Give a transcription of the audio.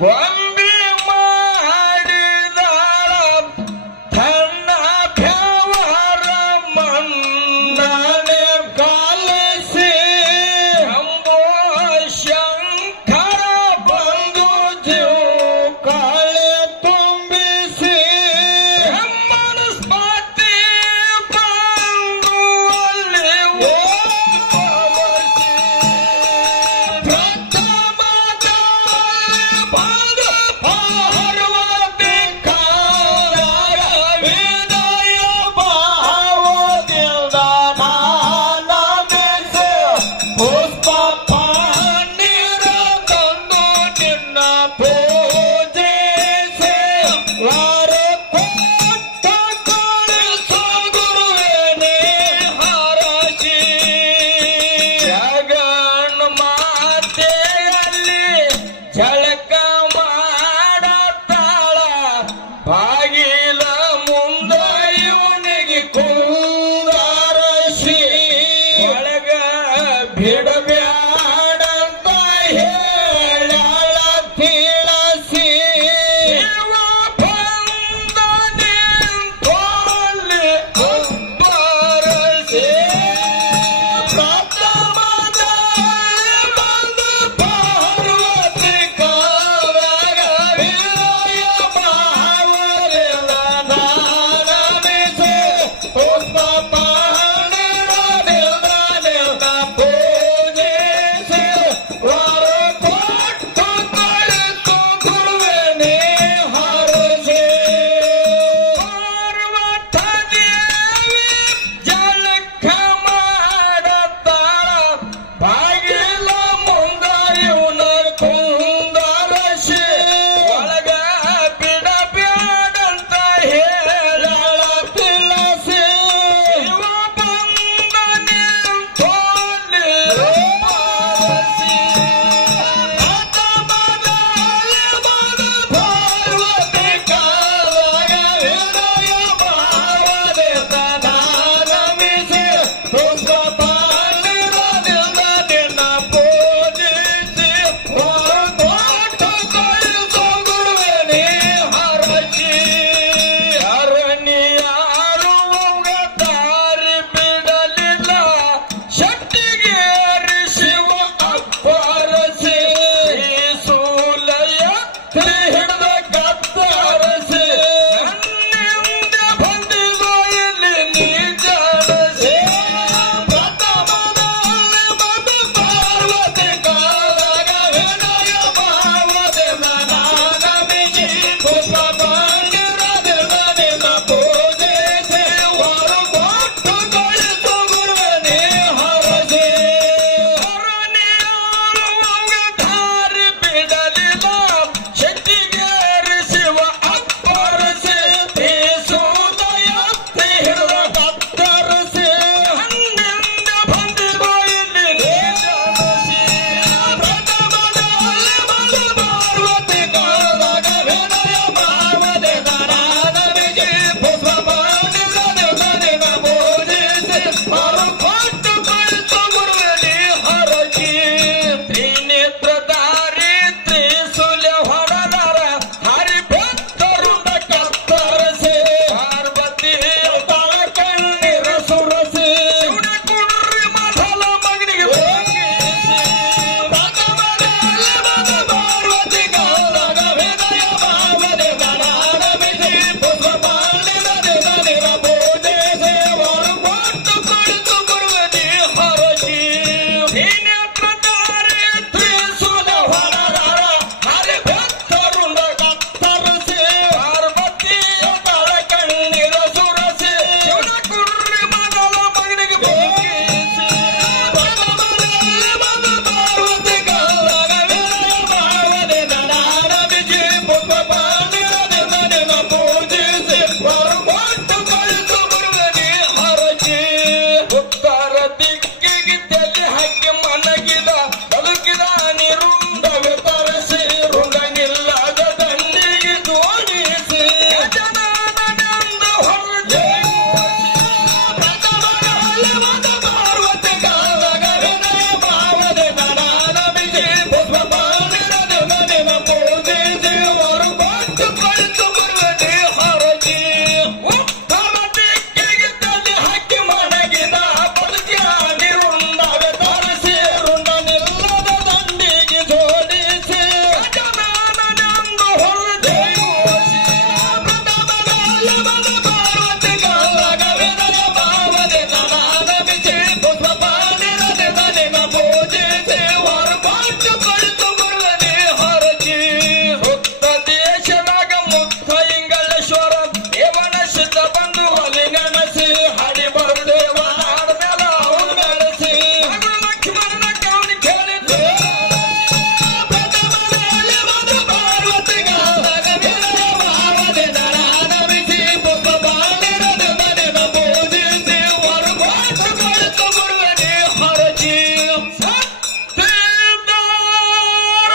Vamos!